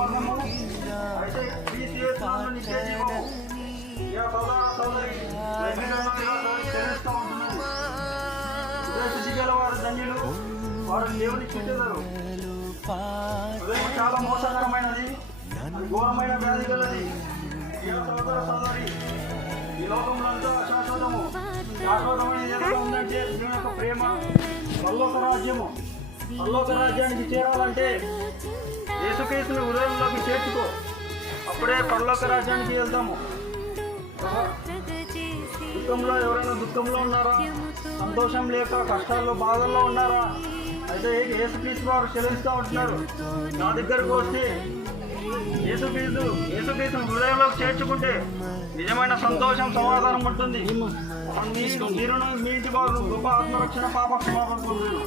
మరణము అయితే నిత్య జీవము సోదరి తెలుస్తూ ఉంటున్నది. హృదయశుద్ధి గల వారు ధన్యులు, వారు దేవుని చూచెదరు. హృదయం చాలా మోసకరమైనది, ఘోరమైన వ్యాధి గలది. సోదరి ఈ లోకంలో అంతా శాశ్వతము. శాశ్వతమైన ఏదైనా ఉందంటే దేవుని యొక్క ప్రేమ, పరలోక రాజ్యము. పరలోక రాజ్యానికి చేరాలంటే యేసుక్రీస్తుని హృదయంలోకి చేర్చుకో, అప్పుడే పరలోక రాజ్యానికి వెళ్తాము. దుఃఖంలో ఎవరైనా దుఃఖంలో ఉన్నారా, సంతోషం లేక కష్టాల్లో బాధల్లో ఉన్నారా, అయితే యేసుక్రీస్తు వారు చెల్లిస్తూ ఉంటున్నారు. నా దగ్గరకు వస్తే యేసుక్రీస్తుని హృదయంలోకి చేర్చుకుంటే నిజమైన సంతోషం సమాధానం ఉంటుంది. మీరును మీ ఇంటి వారు గొప్ప ఆత్మరక్షణ పాప క్షమాపణ పొందుతారు.